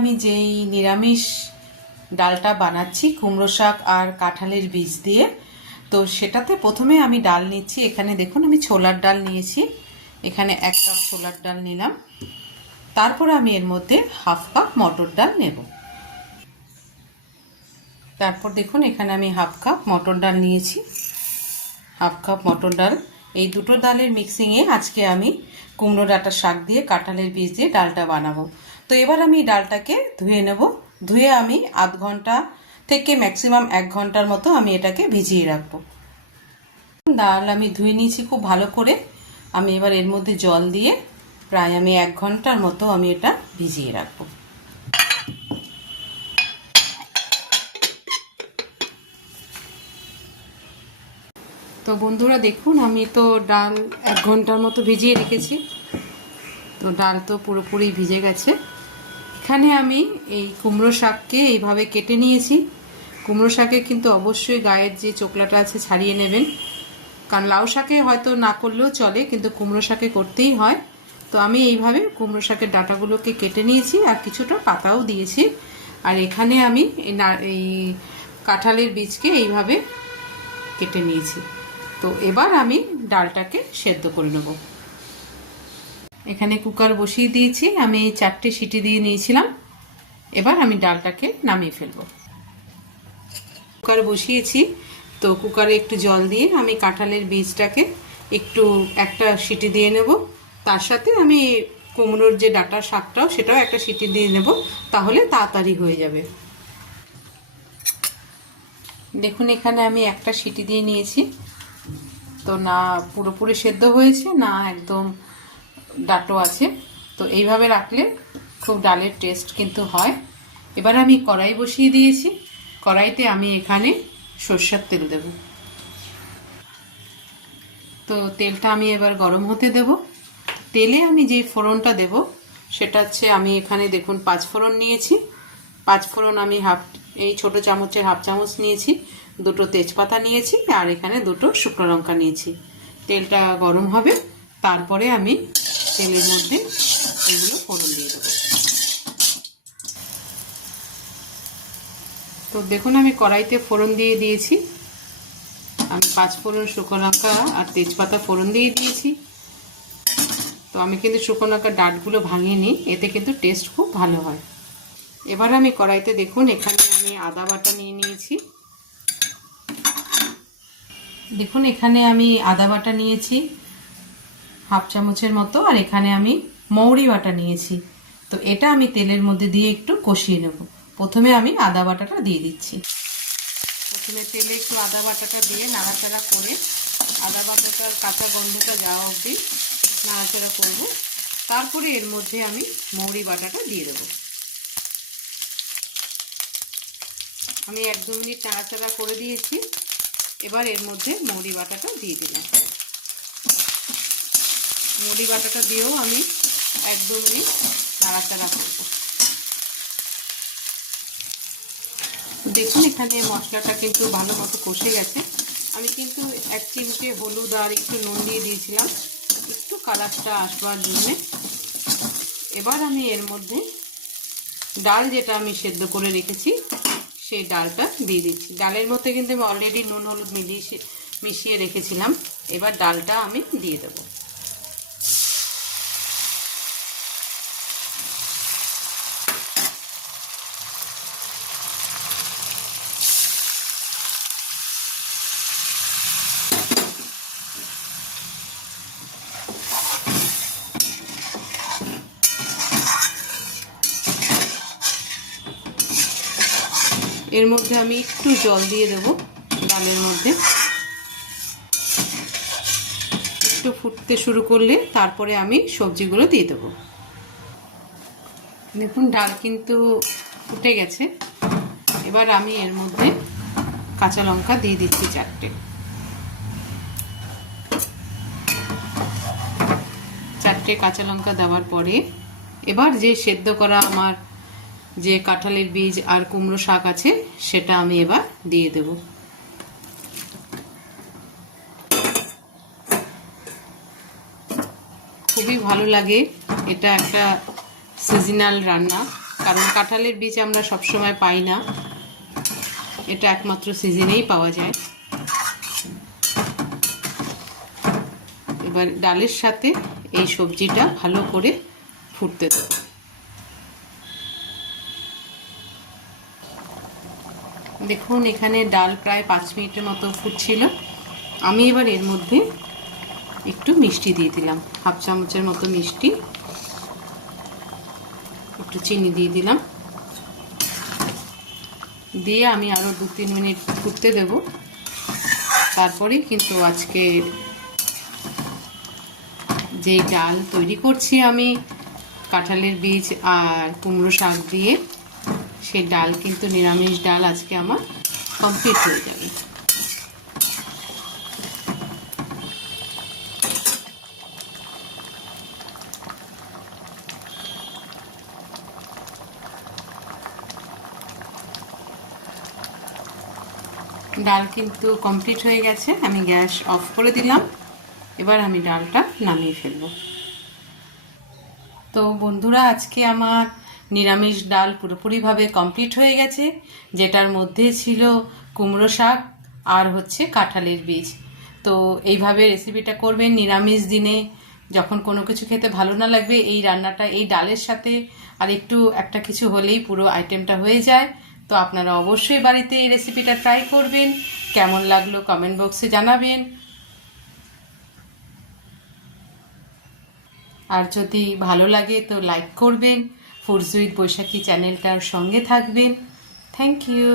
আমি যেই নিরামিষ ডালটা বানাচ্ছি কুমড়ো শাক আর কাঁঠালের বীজ দিয়ে, তো সেটাতে প্রথমে আমি ডাল নিচ্ছি। এখানে দেখুন আমি ছোলার ডাল নিয়েছি, এখানে 1 কাপ ছোলার ডাল নিলাম। তারপর আমি এর মধ্যে 1/2 কাপ মটর ডাল নেব। তারপর দেখুন এখানে আমি 1/2 কাপ মটর ডাল নিয়েছি। 1/2 কাপ মটর ডাল, এই দুটো ডালের মিক্সিংয়ে আজকে আমি কুমড়ো ডাঁটা শাক দিয়ে কাঁঠালের বীজ দিয়ে ডালটা বানাবো। তো এবার আমি ডালটাকে ধুয়ে নেব। ধুয়ে আমি আধ ঘন্টা থেকে ম্যাক্সিমাম 1 ঘন্টার মতো আমি এটাকে ভিজিয়ে রাখবো। ডাল আমি ধুয়ে নিয়েছি খুব ভালো করে। আমি এবার এর মধ্যে জল দিয়ে প্রায় আমি 1 ঘন্টার মতো আমি এটা ভিজিয়ে রাখবো। তো বন্ধুরা দেখুন আমি তো ডাল 1 ঘন্টার মতো ভিজিয়ে রেখেছি। তো ডাল তো পুরোপুরি ভিজে গেছে। এখানে আমি এই কুমড়ো শাককে এইভাবে কেটে নিয়েছি। কুমড়ো শাকে কিন্তু অবশ্যই গায়ের যে চোকলাটা আছে ছাড়িয়ে নেবেন, কারণ লাউ শাকে হয়তো না করলেও চলে, কিন্তু কুমড়ো শাকে করতেই হয়। তো আমি এইভাবে কুমড়ো শাকের ডাঁটাগুলোকে কেটে নিয়েছি আর কিছুটা পাতাও দিয়েছি। আর এখানে আমি এই কাঁঠালের বীজকে এইভাবে কেটে নিয়েছি। তো এবার আমি ডালটাকে সেদ্ধ করে নেব। এখানে কুকার বসিয়ে দিয়েছি, আমি 4টে সিটি দিয়ে নিয়েছিলাম। এবার আমি ডালটাকে নামিয়ে ফেলব। কুকার বসিয়েছি, তো কুকারে একটু জল দিয়ে আমি কাঁঠালের বীজটাকে একটু একটা সিটি দিয়ে নেব। তার সাথে আমি কুমড়োর যে ডাঁটা শাকটাও সেটাও একটা সিটি দিয়ে নেব, তাহলে তাড়াতাড়ি হয়ে যাবে। দেখুন এখানে আমি একটা সিটি দিয়ে নিয়েছি। তো না পুরোপুরি সেদ্ধ হয়েছে, না একদম ডাঁটো আছে। তো এইভাবে রাখলে খুব ডালের টেস্ট কিন্তু হয়। এবার আমি কড়াই বসিয়ে দিয়েছি। কড়াইতে আমি এখানে সরষের তেল দেব। তো তেলটা আমি এবার গরম হতে দেব। তেলে আমি যে ফোড়নটা দেব সেটা হচ্ছে, আমি এখানে দেখুন 5 ফোড়ন নিয়েছি। 5 ফোড়ন আমি এই ছোট চামচের 1/2 চামচ নিয়েছি। 2টো তেজপাতা নিয়েছি আর এখানে 2টো শুকনো লঙ্কা নিয়েছি। তেলটা গরম হবে, তারপরে আমি তেলের মধ্যে এগুলো ফোড়ন দিয়ে দেবো। তো দেখুন আমি কড়াইতে ফোড়ন দিয়ে দিয়েছি। আমি 5 ফোড়ন, শুকনো লঙ্কা আর তেজপাতা ফোড়ন দিয়ে দিয়েছি। তো আমি কিন্তু শুকনো লঙ্কার ডাঁটগুলো ভাঙিয়ে নিই, এতে কিন্তু টেস্ট খুব ভালো হয়। এবার আমি কড়াইতে দেখুন এখানে আমি আদা বাটা নিয়ে নিয়েছি। দেখুন এখানে আমি আদা বাটা নিয়েছি 1/2 চামচের মতো, আর এখানে আমি মৌরি বাটা নিয়েছি। তো এটা আমি তেলের মধ্যে দিয়ে একটু কষিয়ে নেব। প্রথমে আমি আদা বাটাটা দিয়ে দিচ্ছি। প্রথমে তেলে একটু আদা বাটাটা দিয়ে নাড়াচাড়া করে আদা বাটাটার কাঁচা গন্ধটা যাওয়া অবধি নাড়াচাড়া করব। তারপরে এর মধ্যে আমি মৌরি বাটাটা দিয়ে দেবো। আমি 1-2 মিনিট নাড়াচাড়া করে দিয়েছি। এবার এর মধ্যে মৌরি বাটাটা দিয়ে দিলাম। মৌরি বাটাটা দিয়েও আমি 1-2 মিনিট নাড়াচাড়া করব। দেখুন এখানে মশলাটা কিন্তু ভালো মতো কষে গেছে। আমি কিন্তু 1 চিমটে হলুদ আর একটু নুন দিয়ে দিয়েছিলাম, একটু কালারটা আসবার জন্যে। এবার আমি এর মধ্যে ডাল যেটা আমি সেদ্ধ করে রেখেছি সেই ডালটা দিয়ে দিচ্ছি। ডালের মধ্যে কিন্তু আমি অলরেডি নুন হলুদ মিশিয়ে রেখেছিলাম। এবার ডালটা আমি দিয়ে দেব। এর মধ্যে আমি একটু জল দিয়ে দেব। ডালের মধ্যে একটু ফুটতে শুরু করলে তারপরে আমি সবজিগুলো দিয়ে দেবো। দেখুন ডাল কিন্তু ফুটে গেছে। এবার আমি এর মধ্যে কাঁচা লঙ্কা দিয়ে দিচ্ছি 4টে। 4টে কাঁচা লঙ্কা দেওয়ার পরে এবার যে সেদ্ধ করা আমার যে কাঁঠালের বীজ আর কুমড়ো শাক আছে সেটা আমি এবার দিয়ে দেব। খুবই ভালো লাগে, এটা একটা সিজনাল রান্না। কারণ কাঁঠালের বীজ আমরা সবসময় পাই না, এটা একমাত্র সিজনেই পাওয়া যায়। এবার ডালের সাথে এই সবজিটা ভালো করে ফুটতে দেবো। দেখুন এখানে ডাল প্রায় 5 মিনিটের মতো ফুটছিল। আমি এবার এর মধ্যে একটু মিষ্টি দিয়ে দিলাম, হাফ চামচের মতো মিষ্টি, একটু চিনি দিয়ে দিলাম, দিয়ে আমি আরও 2-3 মিনিট ফুটতে দেব। তারপরে কিন্তু আজকে যে ডাল তৈরি করছি আমি কাঁঠালের বীজ আর কুমড়ো শাক দিয়ে, সেই ডাল কিন্তু নিরামিষ ডাল আজকে আমার কমপ্লিট হয়ে যাবে। ডাল কিন্তু কমপ্লিট হয়ে গেছে, আমি গ্যাস অফ করে দিলাম। এবার আমি ডালটা নামিয়ে ফেলব। তো বন্ধুরা, আজকে আমার নিরামিষ ডাল পুরোপুরিভাবে কমপ্লিট হয়ে গেছে, যেটার মধ্যে ছিল কুমড়ো শাক আর হচ্ছে কাঁঠালের বীজ। তো এইভাবে রেসিপিটা করবেন নিরামিষ দিনে, যখন কোনো কিছু খেতে ভালো না লাগবে এই রান্নাটা এই ডালের সাথে আর একটু একটা কিছু হলেই পুরো আইটেমটা হয়ে যায়। তো আপনারা অবশ্যই বাড়িতে এই রেসিপিটা ট্রাই করবেন। কেমন লাগলো কমেন্ট বক্সে জানাবেন। আর যদি ভালো লাগে তো লাইক করবেন, ফুডস উইথ বৈশাখী চ্যানেলটার সঙ্গে থাকবেন। Thank you.